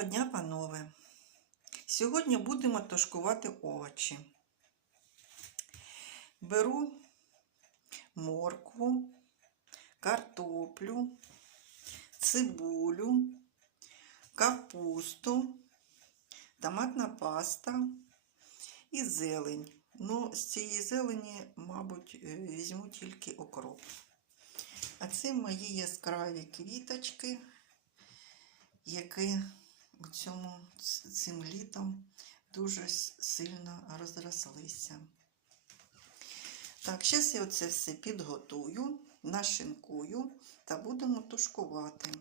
Доброго дня, панове! Сьогодні будемо тушкувати овочі. Беру моркву, картоплю, цибулю, капусту, томатна паста і зелень. Ну, з цієї зелені, мабуть, е, візьму тільки окроп. А це мої яскраві квіточки, які у цьому цим літом дуже сильно розрослися. Так, зараз я оце все підготую, нашинкую та будемо тушкувати.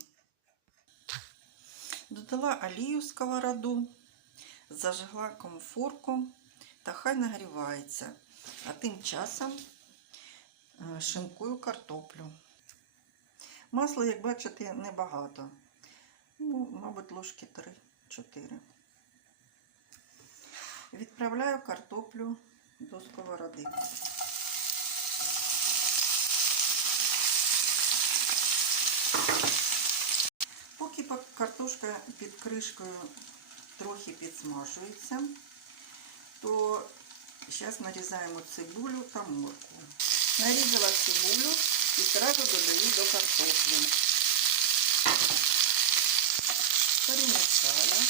Додала олію в сковороду, зажгла комфорку та хай нагрівається. А тим часом е, шинкую картоплю. Масла, як бачите, небагато. Ну, мабуть, ложки 3-4. Відправляю картоплю до сковороди. Поки картошка під кришкою трохи підсмажується, то зараз нарізаємо цибулю та моркву. Нарізала цибулю і одразу додаю до картоплі. Перемішала.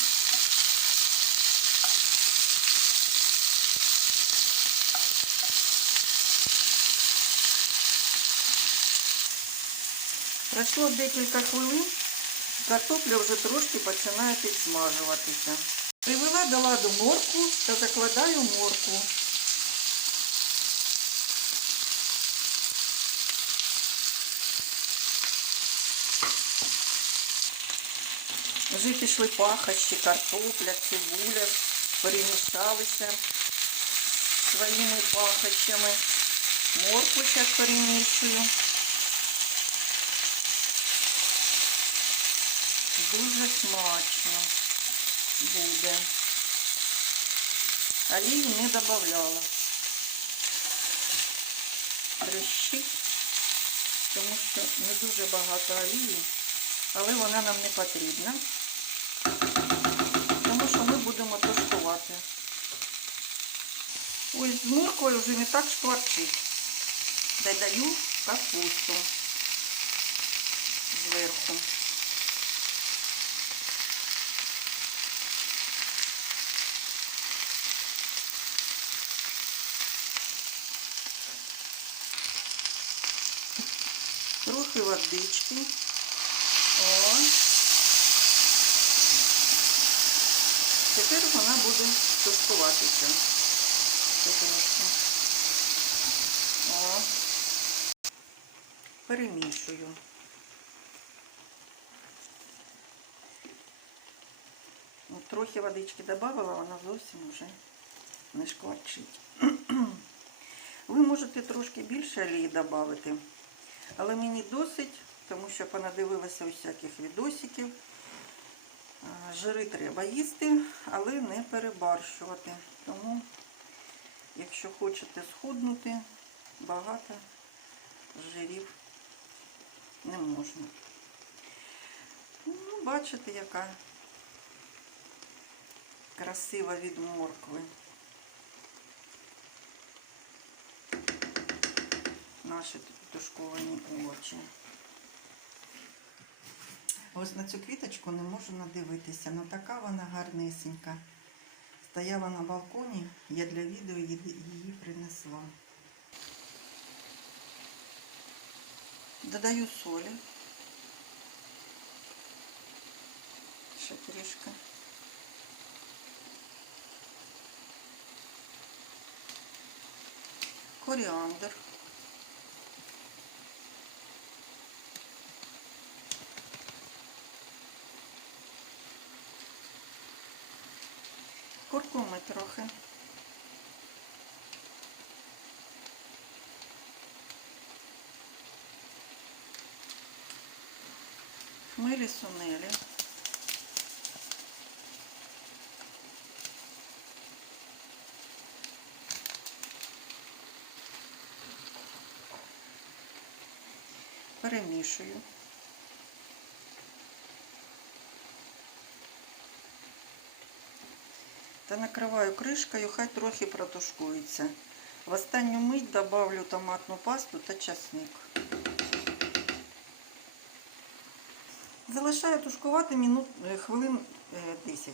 Пройшло декілька хвилин, картопля вже трошки починає підсмажуватися. Привела до ладу моркву та закладаю моркву. Вже пішли пахощі, картопля, цибуля, перемішалися своїми пахощами. Моркву зараз перемішую. Дуже смачно буде. Олію не додавала. Трещить, тому що не дуже багато олії, але вона нам не потрібна, що ми будемо тушкувати. Ось з морквою вже не так шкварчить. Додаю капусту зверху. Трохи водички. О. Тепер вона буде тушкуватися. О. Перемішую. От трохи водички додавала, вона зовсім вже не шкварчить. Ви можете трошки більше олії додати, але мені досить, тому що понадивилася усяких відосиків. Жири треба їсти, але не перебарщувати. Тому, якщо хочете схуднути, багато жирів не можна. Ну, бачите, яка красива від моркви. Наші тушковані овочі. Ось на цю квіточку не можу надивитися, але така вона гарнесенька. Стояла на балконі, я для відео її принесла. Додаю солі. Ще трішки. Коріандр. Куркуми трохи. Хмелі сунелі. Перемішую. Та накриваю кришкою, хай трохи протушкується. В останню мить добавлю томатну пасту та часник. Залишаю тушкувати минут, е, хвилин е, 10.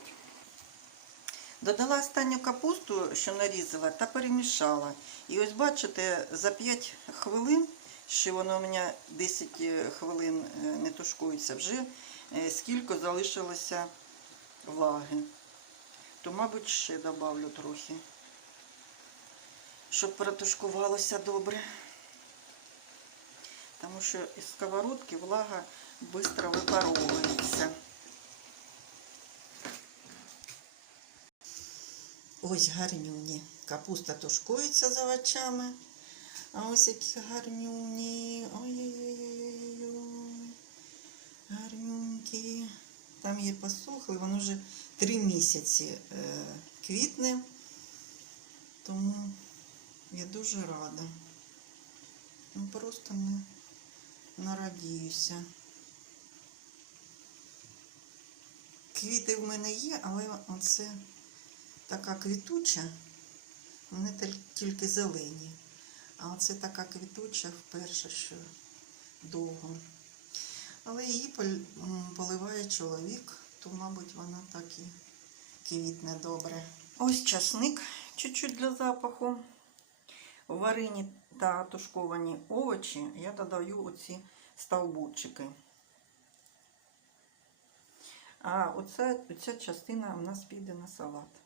Додала останню капусту, що нарізала, та перемішала. І ось бачите, за 5 хвилин, що воно у мене 10 хвилин е, не тушкується, вже е, скільки залишилося влаги. То, мабуть, ще добавлю трохи, щоб протушкувалося добре. Тому що із сковородки влага швидко випаровується. Ось гарнюні. Капуста тушкується за овочами. А ось які гарнюні. Ой-ой-ой. Гарнюнькі. Там є посохли, воно вже три місяці е, квітне. Тому я дуже рада. Ну, просто не нарадіюся. Квіти в мене є, але оце така квітуча, вони тільки зелені. А оце така квітуча вперше, що довго. Але її поливає чоловік, то, мабуть, вона так і квітне добре. Ось часник, чуть-чуть для запаху. В варені та тушковані овочі я додаю оці стовбурчики. А оця, оця частина у нас піде на салат.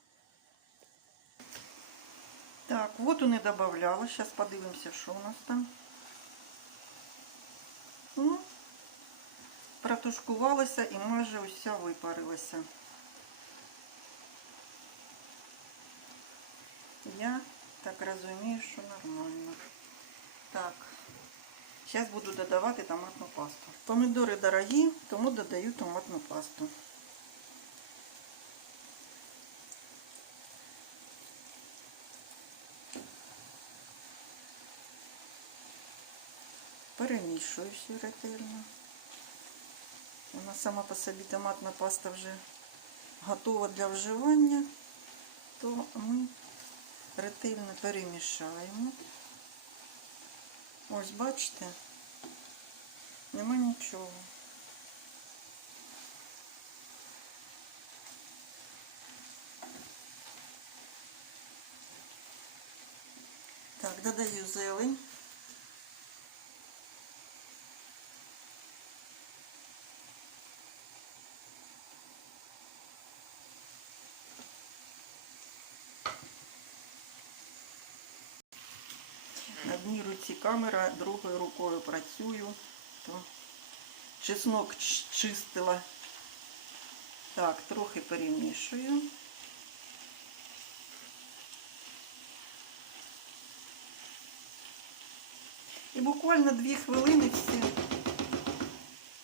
Так, воду не додавала. Зараз подивимося, що у нас там. Ну, протушкувалася і майже уся випарилася. Я так розумію, що нормально. Так, зараз буду додавати томатну пасту. Помідори дорогі, тому додаю томатну пасту. Перемішую все ретельно. Вона сама по собі томатна паста вже готова для вживання, то ми ретельно перемішаємо. Ось бачите, нема нічого. Так, додаю зелень. На одній руці камера, другою рукою працюю. То чеснок чистила. Так, трохи перемішую. І буквально дві хвилини все,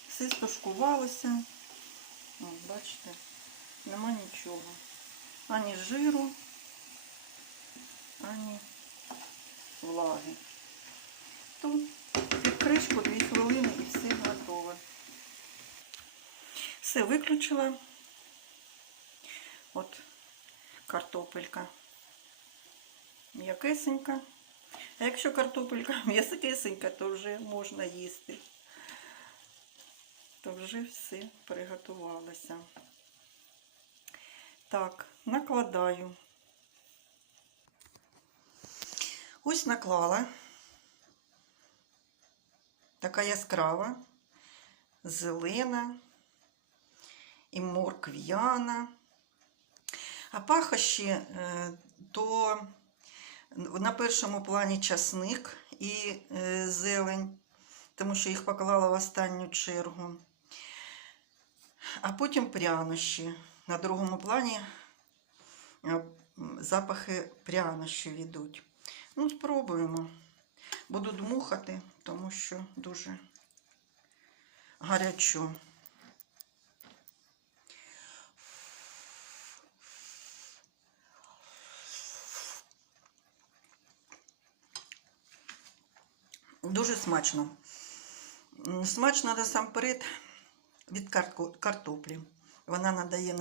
все стушкувалося. От, бачите, нема нічого. Ані жиру, ані влаги. То під кришку 2 хвилини і все готове. Все виключила. От картопелька. М'якесенька. А якщо картопелька м'ясикесенька, то вже можна їсти. То вже все приготувалося. Так, накладаю. Ось наклала. Така яскрава, зелена і моркв'яна. А пахощі е, то на першому плані часник і е, зелень, тому що їх поклала в останню чергу. А потім прянощі. На другому плані е, запахи прянощів йдуть. Ну, спробуємо. Буду дмухати, тому що дуже гарячо. Дуже смачно. Смачно насамперед від картоплі. Вона надає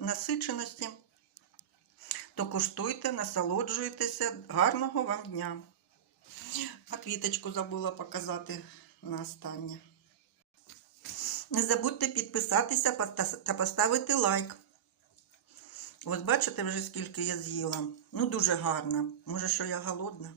насиченості то куштуйте, насолоджуйтеся. Гарного вам дня. А квіточку забула показати на останнє. Не забудьте підписатися та поставити лайк. Ось бачите вже скільки я з'їла. Ну, дуже гарно. Може, що я голодна.